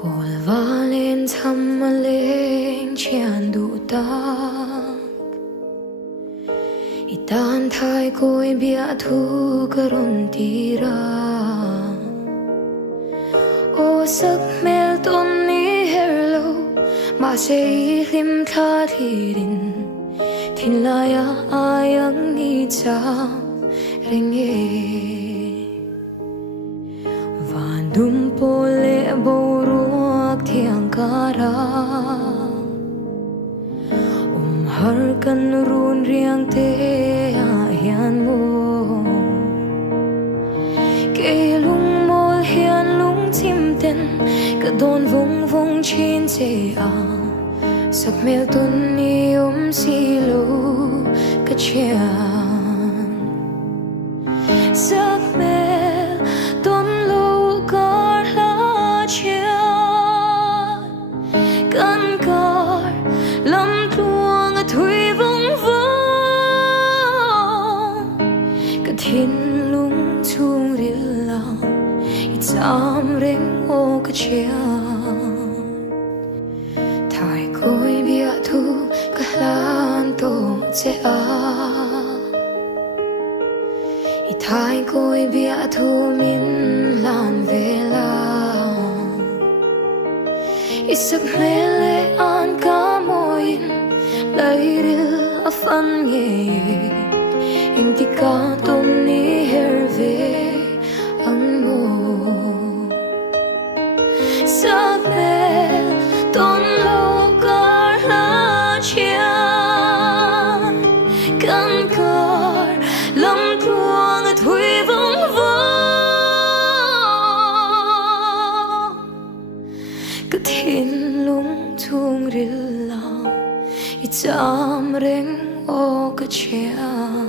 Col valen thammaleng chian du ta itan thai koi bia thu karon tira o sak mel ton ni herlo ma se lim tha thirin thin la ya ayang ni cha ringe van dum pole boruak thiang kara har kan run riang te a hian mo ke lung mol hian lung chim ten ka don vung vung chin che a sak mel tun ni si lo ka chian sak mel ton lo kar la chian kan kar lam tuang a thui vung vung ka thin lung chung ril la i cham reng o ka chian thai koi bia thu ka hlan to che a i thai koi bia thu min lan vela isak mele an ka moin lairil a fan nge intika ton ni herve ang mo sak mel ton lo kar la chian kan kar lam tuang at hui vong vong ka thin lung chung ril lao i cham reng o ka chian